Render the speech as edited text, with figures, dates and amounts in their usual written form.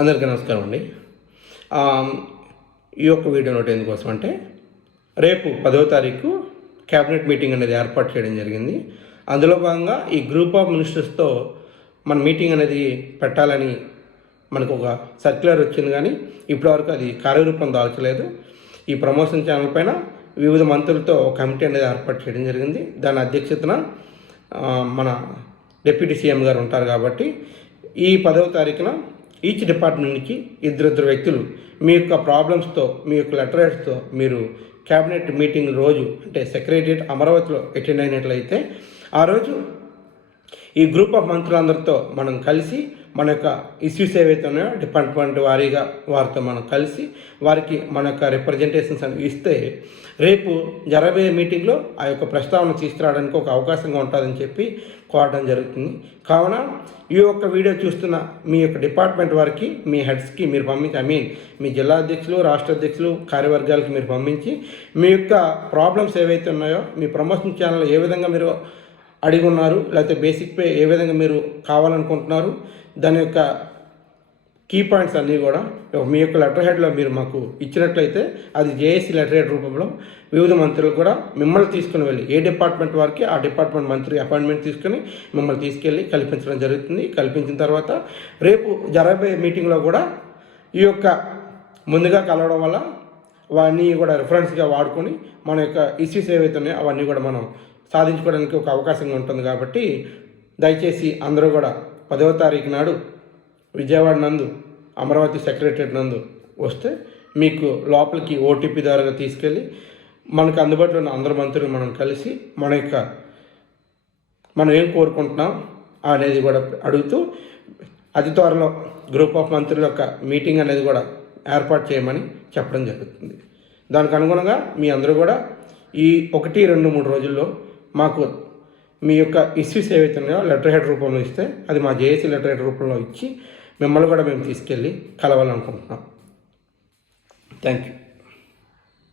అందరికీ నమస్కారం అండి. ఈ యొక్క వీడియో నోట్ ఎందుకోసం అంటే, రేపు 10వ తారీఖు క్యాబినెట్ మీటింగ్ అనేది ఏర్పాటు చేయడం జరిగింది. అందులో భాగంగా ఈ గ్రూప్ ఆఫ్ మినిస్టర్స్తో మన మీటింగ్ అనేది పెట్టాలని మనకు ఒక సర్క్యులర్ వచ్చింది, కానీ ఇప్పటివరకు అది కార్యరూపం దాల్చలేదు. ఈ ప్రమోషన్ ఛానల్ పైన వివిధ మంత్రులతో ఒక కమిటీ అనేది ఏర్పాటు చేయడం జరిగింది. దాని అధ్యక్షతన మన డిప్యూటీ సీఎం గారు ఉంటారు. కాబట్టి ఈ 10వ తారీఖున ఈచ్ డిపార్ట్మెంట్ నుంచి ఇద్దరు వ్యక్తులు మీ యొక్క ప్రాబ్లమ్స్తో, మీ యొక్క లెటర్స్తో మీరు క్యాబినెట్ మీటింగ్ రోజు అంటే సెక్రటరియట్ అమరావతిలో అటెండ్ అయినట్లయితే ఆ రోజు ఈ గ్రూప్ ఆఫ్ మంత్రులందరితో మనం కలిసి మన యొక్క ఇష్యూస్ ఏవైతే ఉన్నాయో డిపార్ట్మెంట్ వారీగా వారితో మనం కలిసి వారికి మన యొక్క రిప్రజెంటేషన్స్ అని ఇస్తే రేపు జరగబోయే మీటింగ్లో ఆ యొక్క ప్రస్తావన తీసుకురావడానికి ఒక అవకాశంగా ఉంటుందని చెప్పి కోరడం జరుగుతుంది. కావున ఈ యొక్క వీడియో చూస్తున్న మీ యొక్క డిపార్ట్మెంట్ వారికి, మీ హెడ్స్కి మీరు పంపించి, మీ జిల్లా అధ్యక్షులు, రాష్ట్ర అధ్యక్షులు, కార్యవర్గాలకి మీరు పంపించి మీ యొక్క ప్రాబ్లమ్స్ ఏవైతే ఉన్నాయో, మీ ప్రమోషన్ ఛానల్ ఏ విధంగా మీరు అడిగి ఉన్నారు, లేకపోతే బేసిక్ పే ఏ విధంగా మీరు కావాలనుకుంటున్నారు, దాని యొక్క కీ పాయింట్స్ అన్నీ కూడా మీ యొక్క లెటర్ హెడ్లో మీరు మాకు ఇచ్చినట్లయితే అది జేఏసీ లెటర్ హెడ్ రూపంలో వివిధ మంత్రులు కూడా మిమ్మల్ని తీసుకుని వెళ్ళి ఏ డిపార్ట్మెంట్ వారికి ఆ డిపార్ట్మెంట్ మంత్రి అపాయింట్మెంట్ తీసుకుని మిమ్మల్ని తీసుకెళ్ళి కల్పించడం జరుగుతుంది. కల్పించిన తర్వాత రేపు జరగబోయే మీటింగ్లో కూడా ఈ యొక్క ముందుగా కలవడం వల్ల అవన్నీ కూడా రిఫరెన్స్గా వాడుకొని మన యొక్క ఇష్యూస్ ఏవైతే ఉన్నాయో అవన్నీ కూడా మనం సాధించుకోవడానికి ఒక అవకాశంగా ఉంటుంది. కాబట్టి దయచేసి అందరూ కూడా 10వ తారీఖు నాడు విజయవాడ నందు అమరావతి సెక్రటరియట్ నందు వస్తే మీకు లోపలికి ఓటీపీ ద్వారా తీసుకెళ్ళి మనకు అందుబాటులో ఉన్న అందరు మంత్రులు మనం కలిసి మనం ఏం కోరుకుంటున్నాం అనేది కూడా అడుగుతూ అతి త్వరలో గ్రూప్ ఆఫ్ మంత్రుల యొక్క మీటింగ్ అనేది కూడా ఏర్పాటు చేయమని చెప్పడం జరుగుతుంది. దానికి అనుగుణంగా మీ అందరూ కూడా ఈ 1, 2, 3 రోజుల్లో మాకు మీ యొక్క ఇష్యూస్ ఏవైతే ఉన్నాయో లెటర్ హెడ్ రూపంలో ఇస్తే అది మా జేఏసీ లెటర్ హెడ్ రూపంలో ఇచ్చి మిమ్మల్ని కూడా మేము తీసుకెళ్ళి కలవాలనుకుంటున్నాం. Thank you.